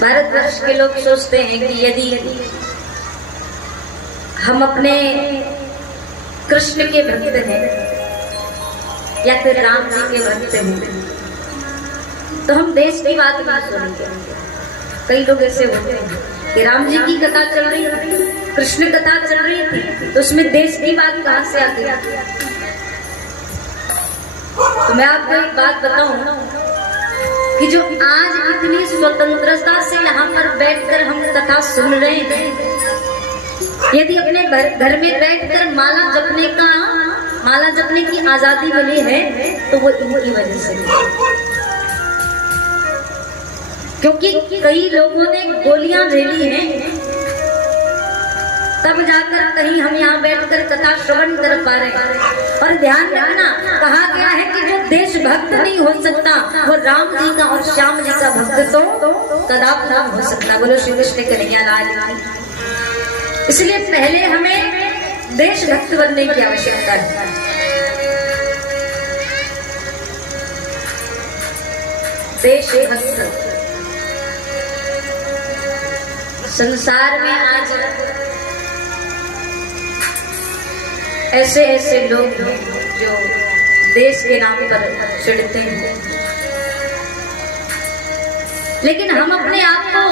भारतवर्ष के लोग सोचते हैं कि यदि हम अपने कृष्ण के भक्त हैं या फिर राम जी के भक्त हैं तो हम देश की बात नहीं सुनेंगे। कई लोग ऐसे होते हैं कि राम जी की कथा चल रही थी, कृष्ण कथा चल रही थी, तो उसमें देश की बात कहां से आती है? तो मैं आपको एक बात बताऊं कि जो आज इतनी स्वतंत्रता से यहाँ पर बैठकर हम कथा सुन रहे हैं, यदि अपने घर में बैठकर माला जपने की आजादी मिली है तो वो इनकी वजह से, क्योंकि कई लोगों ने गोलियां झेली हैं तब जाकर कहीं हम यहाँ बैठकर कथा श्रवण कर पा रहे हैं। और ध्यान रखना, कहा गया है कि जो देशभक्त नहीं हो सकता वो राम जी का और श्याम जी का भक्त तो कदापि नहीं हो सकता। बोलो श्री कृष्ण कन्हैया लाल की। इसलिए पहले हमें देशभक्त बनने की आवश्यकता है। देशभक्त संसार में आज ऐसे ऐसे लोग हैं जो देश के नाम पर चिढ़ते हैं, लेकिन हम अपने आप को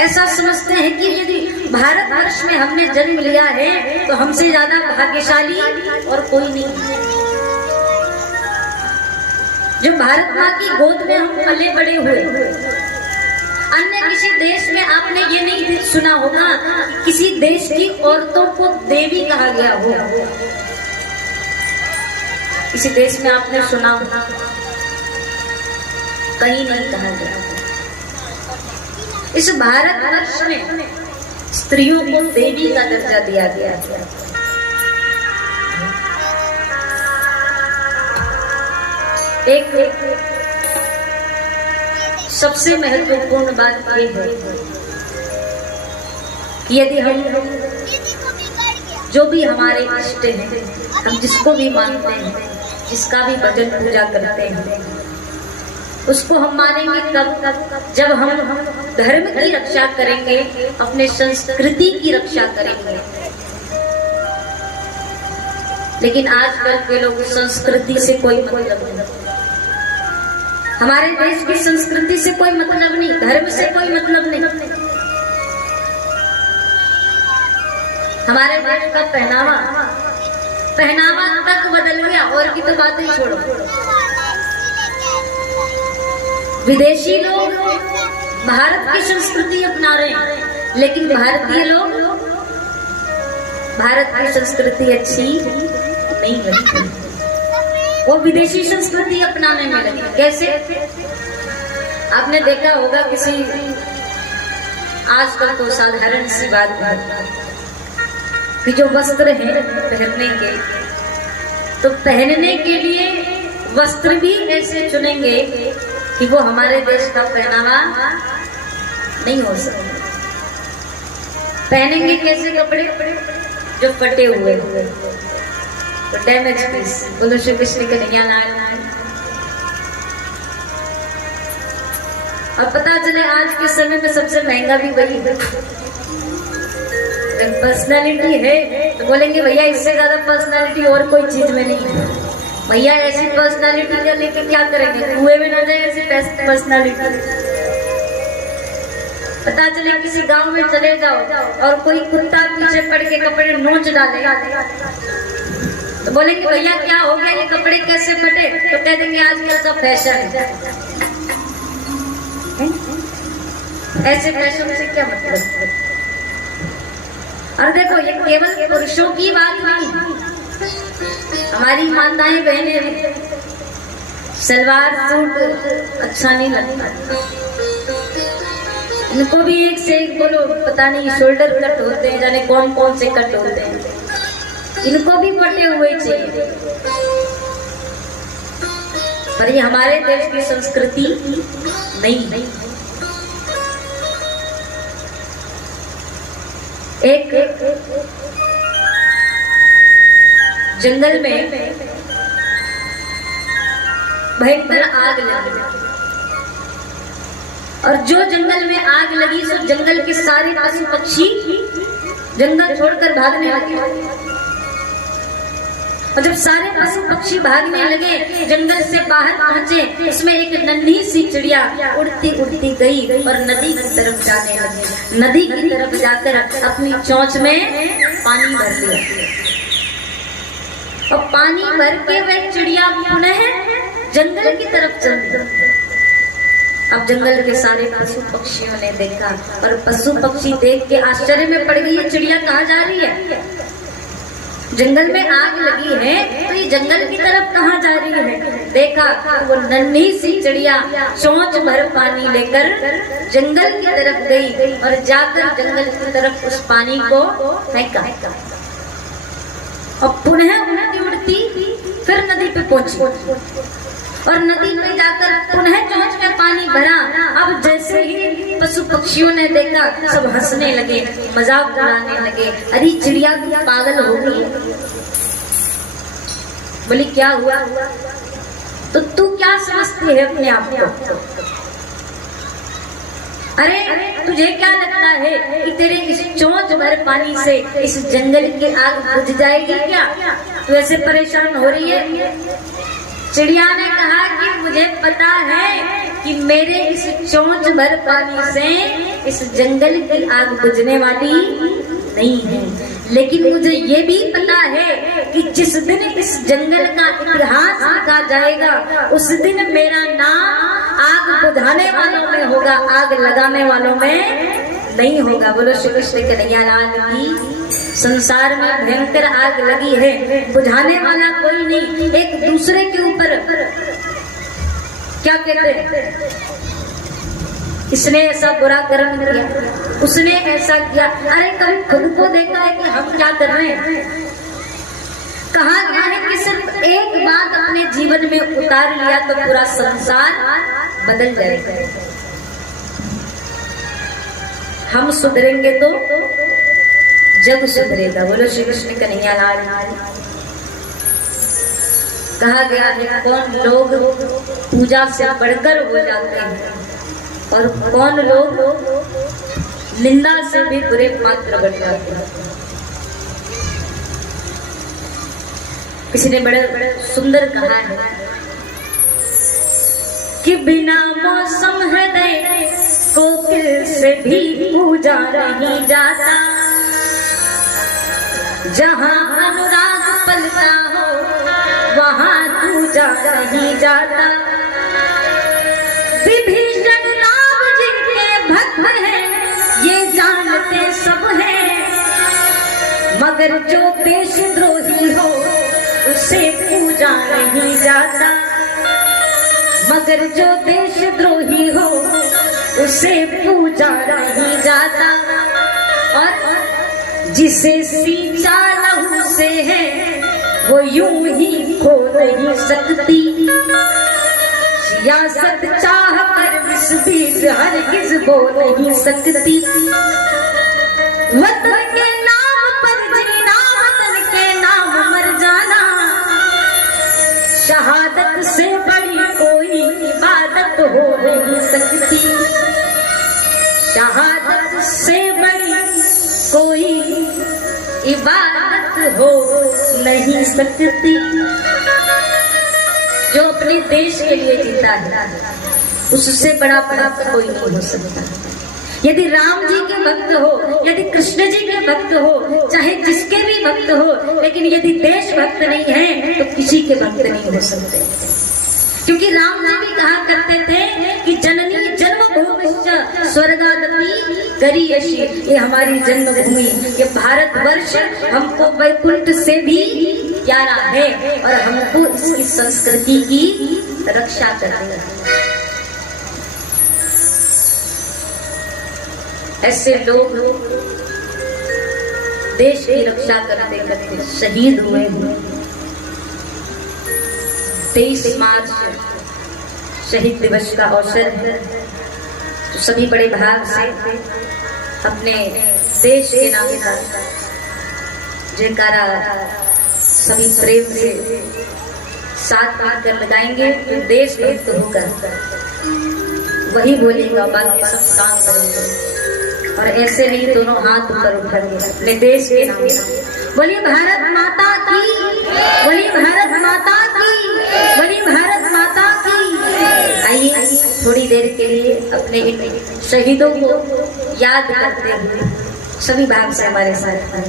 ऐसा समझते हैं कि यदि भारतवर्ष में हमने जन्म लिया है तो हमसे ज्यादा भाग्यशाली और कोई नहीं। जो भारत माँ की गोद में हम पले बड़े हुए, अन्य किसी देश में आपने ये नहीं सुना होगा किसी देश की औरतों को देवी कहा गया हो। किसी देश में आपने सुना होगा, कहीं नहीं कहा गया। इस भारतवर्ष में स्त्रियों को देवी का दर्जा दिया गया। एक सबसे महत्वपूर्ण बात यह है कि यदि हम जो भी हमारे इष्ट हैं, हम जिसको भी मानते हैं, जिसका भी भजन पूजा करते हैं, उसको हम मानेंगे तब जब हम धर्म की रक्षा करेंगे, अपने संस्कृति की रक्षा करेंगे। लेकिन आजकल के लोग संस्कृति से कोई मतलब नहीं, हमारे देश की संस्कृति से कोई मतलब नहीं, धर्म से कोई मतलब नहीं। हमारे देश का पहनावा तक बदल गया, और की तो बात ही छोड़ो। विदेशी लोग भारत की संस्कृति अपना रहे हैं, लेकिन भारतीय लोग भारत की संस्कृति अच्छी नहीं लगती, वो विदेशी संस्कृति अपनाने में लगे। कैसे? आपने देखा होगा किसी, आजकल तो साधारण सी बात है कि जो वस्त्र हैं पहनने के, तो पहनने के लिए वस्त्र भी ऐसे चुनेंगे कि वो हमारे देश का पहनावा नहीं हो सकता। पहनेंगे कैसे कपड़े? जो फटे हुए, तो डैमेज पीस। बोलो श्री कृष्ण कन्हैया लाल। अब पता चले आज के समय में सबसे महंगा भी वही है। पर्सनालिटी है तो बोलेंगे भैया इससे ज्यादा पर्सनालिटी और कोई चीज में नहीं है। भैया ऐसी पर्सनालिटी का लेके क्या करेंगे? कुएं में न जाए ऐसी पर्सनालिटी। पता चले किसी गांव में चले जाओ और कोई कुत्ता पीछे पड़ के कपड़े नोच डाले, तो बोलेंगे भैया क्या हो गया, ये कपड़े कैसे फटे? तो कह देंगे आजकल का फैशन है। ऐसे फैशन से क्या मतलब? और देखो, ये केवल पुरुषों की बात नहीं, हमारी माताएं बहनें सलवार सूट अच्छा नहीं लगता, इनको भी एक से एक बोलो पता नहीं शोल्डर कट होते हैं, जाने कौन कौन से कट होते हैं, इनको भी फटे हुए चाहिए। पर ये हमारे देश की संस्कृति नहीं। एक जंगल में भयंकर आग लगी। और जो जंगल में आग लगी सो जंगल के सारे पशु पक्षी जंगल छोड़कर भागने लगे। और जब सारे पशु पक्षी भागने लगे, जंगल से बाहर पहुंचे, इसमें एक नन्ही सी चिड़िया उड़ती उड़ती गई और नदी की तरफ जाने लगी। नदी की तरफ जाकर अपनी चोंच में पानी भर लिया और पानी भर के वह चिड़िया पुनः जंगल की तरफ चल दी। अब जंगल के सारे पशु पक्षियों ने देखा और पशु पक्षी देख के आश्चर्य में पड़ गई, ये चिड़िया कहाँ जा रही है? जंगल में आग लगी है तो ये जंगल की तरफ कहाँ जा रही है? देखा वो नन्ही सी चिड़िया चोंच भर पानी लेकर जंगल की तरफ गई और जाकर जंगल की तरफ उस पानी को फेंका और पुनः उड़ती उड़ती फिर नदी पे पहुंची और नदी में जाकर पुनः चोंच में पानी भरा। अब जैसे ही पशु पक्षियों ने देखा, सब हंसने लगे, मजाक उड़ाने लगे। अरे चिड़िया तू पागल हो गई? बोली क्या हुआ? तो तू क्या समझती है अपने आप को? अरे तुझे क्या लगता है कि तेरे इस चोंच भर पानी से इस जंगल की आग बुझ जाएगी क्या? तू ऐसे परेशान हो रही है? चिड़िया ने कहा कि मुझे पता है कि मेरे इस चोंच भर पानी से इस जंगल की आग बुझने वाली नहीं है, लेकिन मुझे ये भी पता है कि जिस दिन इस जंगल का इतिहास लिखा जाएगा उस दिन मेरा नाम आग बुझाने वालों में होगा, आग लगाने वालों में नहीं होगा। बोलो श्री कृष्ण कन्हैया लाल की। संसार में भयंकर आग लगी है, बुझाने वाला कोई नहीं, एक दूसरे के ऊपर क्या कहते हैं, इसने ऐसा बुरा कर्म किया, उसने ऐसा किया। अरे कभी खुद को देखा है कि हम क्या कर रहे हैं? कहा गया है कि सिर्फ एक बात अपने जीवन में उतार लिया तो पूरा संसार बदल जाएगा। हम सुधरेंगे तो जग सुधरेगा। बोलो श्री कृष्ण कन्हैया लाल। कहा गया है कौन लोग पूजा से बढ़कर हो जाते हैं और कौन लोग निंदा से भी बुरे पात्र बन जाते हैं। किसी ने बड़े सुंदर कहा है कि बिना मौसम हृदय कोकिल से भी पूजा नहीं जाता, जहाँ अनुराग पलता हो वहाँ पूजा नहीं जाता। विभीषण राम जी के भक्त हैं ये जानते सब हैं, मगर जो देशद्रोही हो उसे पूजा नहीं जाता, मगर जो देशद्रोही हो उसे पूजा नहीं जाता। और जिसे सींचा लहू से है वो यूं ही खो नहीं सकती, सियासत चाह कर इस बीच हरगिज बो नहीं सकती। वतन के नाम पर जीना, वतन के नाम मर जाना, शहादत से बड़ी कोई इबादत हो नहीं सकती, शहादत से बड़ी कोई इबादत हो नहीं सकती। जो अपने देश के लिए जीता है उससे बड़ा भक्त कोई नहीं हो सकता। यदि राम जी के भक्त हो, यदि कृष्ण जी के भक्त हो, चाहे जिसके भी भक्त हो, लेकिन यदि देश भक्त नहीं है तो किसी के भक्त नहीं हो सकते। क्योंकि राम जी भी कहा करते थे कि जननी जन्मभूमिश्च स्वर्गादपि गरीयसी, ये हमारी जन्मभूमि, ये भारतवर्ष हमको वैकुंठ से भी प्यारा है और हमको इसकी संस्कृति की रक्षा करनी है। ऐसे लोग देश की रक्षा करते करते शहीद हुए हैं। 23 मार्च शहीद दिवस का अवसर है, तो सभी बड़े भाग से अपने देश के नाम का जयकारा सभी प्रेम से साथ मिलकर लगाएंगे। तो देश भक्त होकर वही बोलेगा, बाकी सब शांत रहेंगे। और ऐसे नहीं दोनों हाथ ऊपर उठाएंगे अपने देश के नाम। बोलिए भारत माता की, बोलिए भारत माता की, बोलिए भारत माता की। आइए थोड़ी देर के लिए अपने शहीदों को याद करते हुए सभी भाग से हमारे साथ हैं।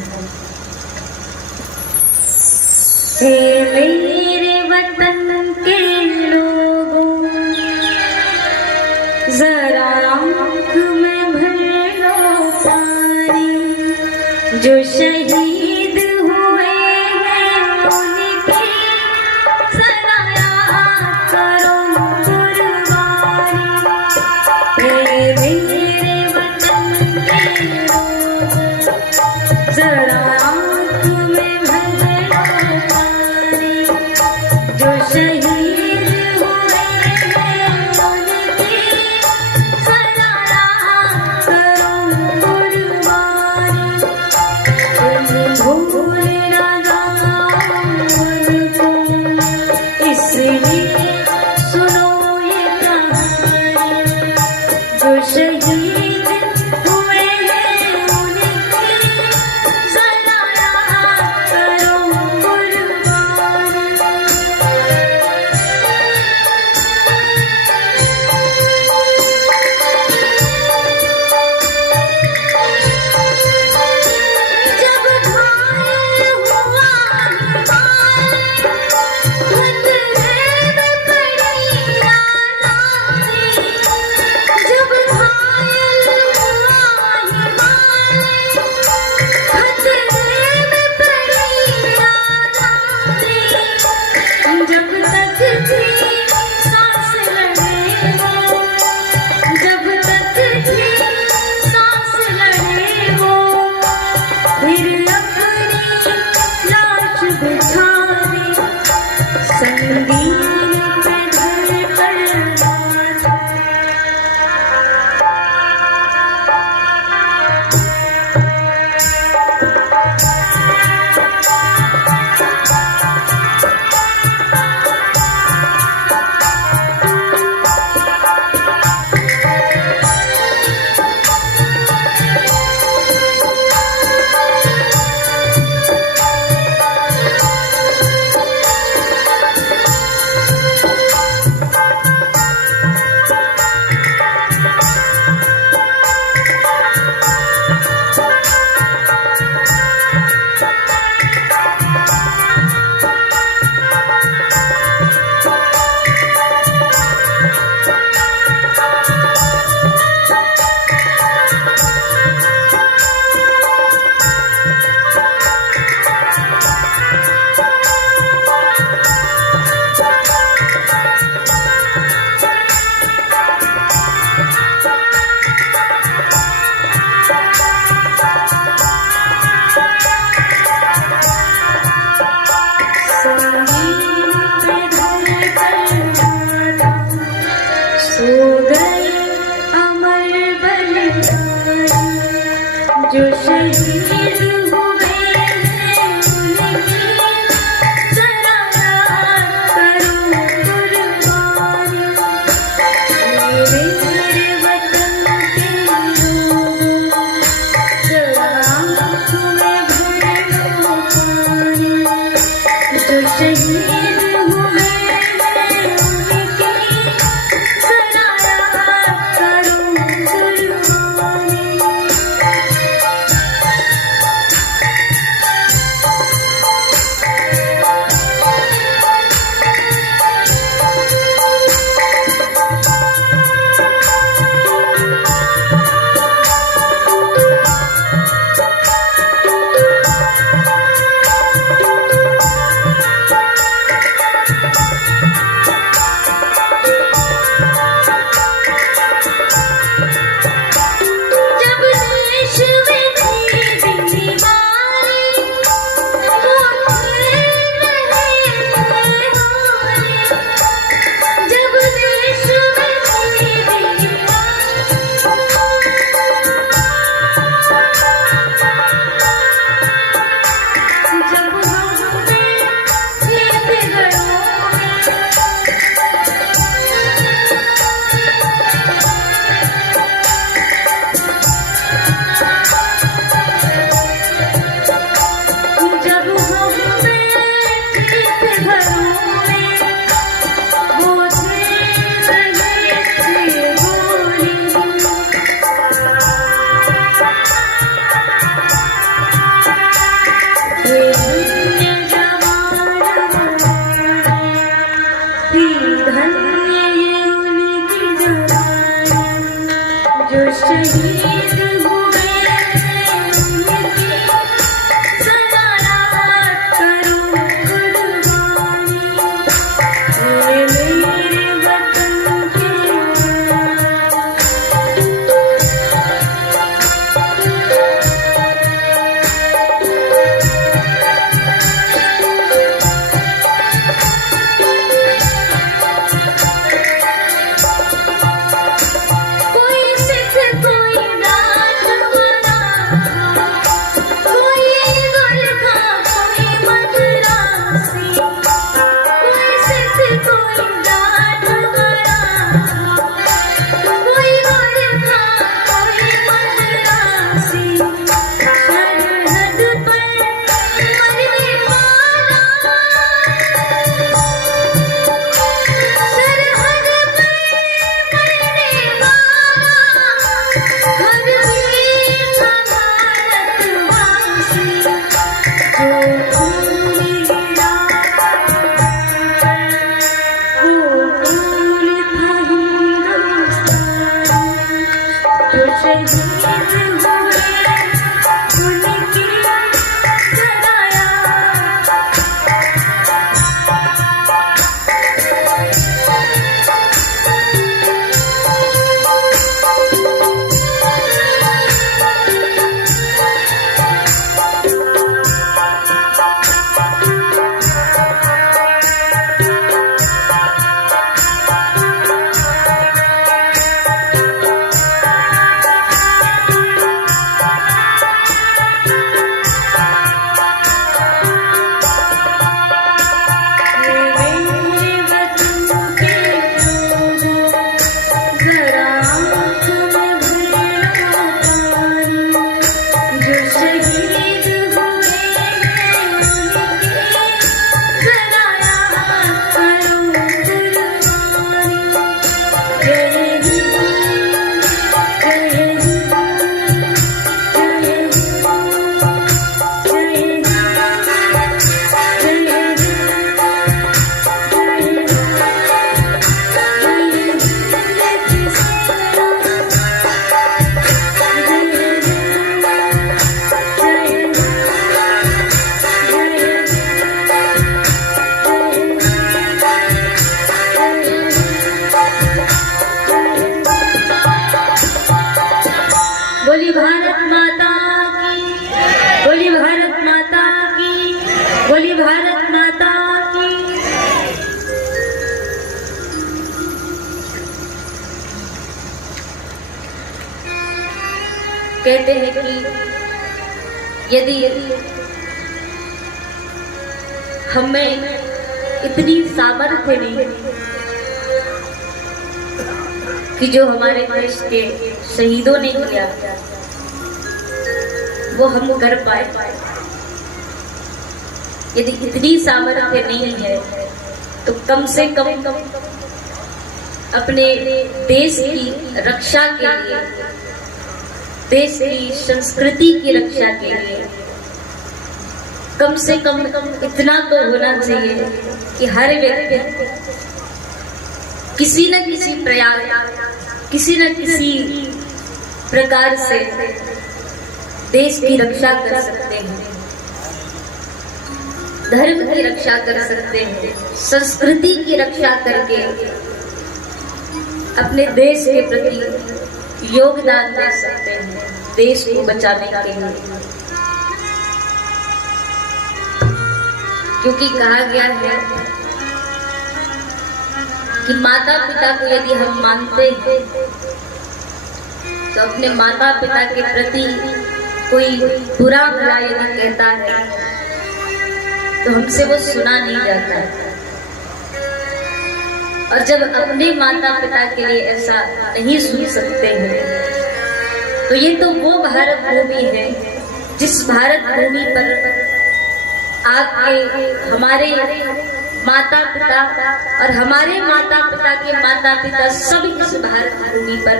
हे मेरे वतन के लोगों, जरा आँख में भर लो पानी, जो शहीद हुए हैं उनकी सदा याद करो कुर्बानी। हे मेरे वतन के लोगों, जरा आँख में भर लो पानी, जो शहीद जो शहीद हुए हैं उनकी जरा याद करो कुर्बानी। मेरे वतन के लोगों, जरा आँख में भर लो पानी, जो शहीद हुए हैं उनकी जरा याद करो कुर्बानी। शहीद हुए सदा याद करूं कुर्बानी, मेरे वतन के बोली भारत माता की, बोली भारत माता की, बोली भारत माता की। कहते हैं कि यदि हमें इतनी सामर्थ्य नहीं कि जो हमारे देश के शहीदों ने किया वो हम कर पाए, यदि इतनी सामर्थ्य नहीं है तो कम से कम अपने देश की रक्षा के लिए, देश की संस्कृति की रक्षा के लिए कम से कम इतना तो होना चाहिए कि हर व्यक्ति किसी न किसी प्रयास, किसी न किसी प्रकार से देश की रक्षा कर सकते हैं, धर्म की रक्षा कर सकते हैं, संस्कृति की रक्षा करके अपने देश के प्रति योगदान दे सकते हैं, देश को बचाने के लिए। क्योंकि कहा गया है कि माता पिता को यदि हम मानते हैं तो अपने माता पिता के प्रति कोई बुरा भला यदि कहता है तो हमसे वो सुना नहीं जाता है। और जब अपने माता पिता के लिए ऐसा नहीं सुन सकते हैं तो ये तो वो भारत भूमि है जिस भारत भूमि पर आपके हमारे माता पिता और हमारे माता पिता के माता पिता सब इस भारत भूमि पर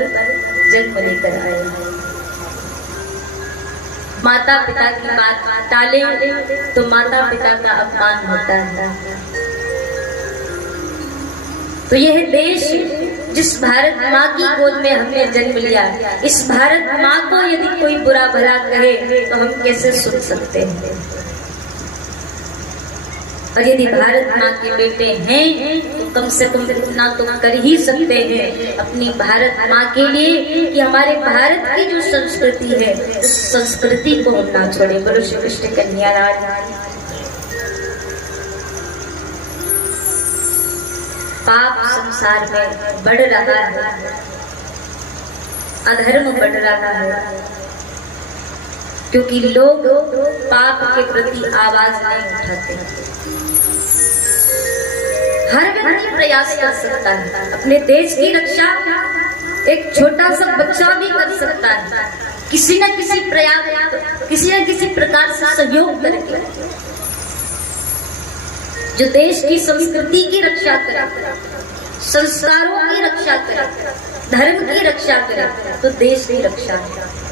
जन्म लेकर आए। माता पिता की बात टाले तो माता पिता का अपमान होता है। तो यह देश जिस भारत माँ की गोद में हमने जन्म लिया, इस भारत माँ को यदि कोई बुरा भला कहे तो हम कैसे सुन सकते हैं। और यदि भारत माँ के बेटे हैं तो कम से कम इतना तो कर ही सकते हैं अपनी भारत माँ के लिए कि हमारे भारत की जो संस्कृति है उस संस्कृति को हम ना छोड़े। बोलो श्री कृष्ण कन्हैया लाल। पाप संसार में बढ़ रहा है, अधर्म बढ़ रहा है, क्योंकि लोग पाप के प्रति आवाज नहीं उठाते। हर व्यक्ति प्रयास कर सकता है अपने देश की रक्षा, एक छोटा सा बच्चा भी कर सकता है किसी न किसी प्रयास, किसी न किसी प्रकार से सहयोग करके, जो देश की संस्कृति की रक्षा करे, संस्कारों की रक्षा करे, धर्म की रक्षा करे, तो देश की रक्षा करे।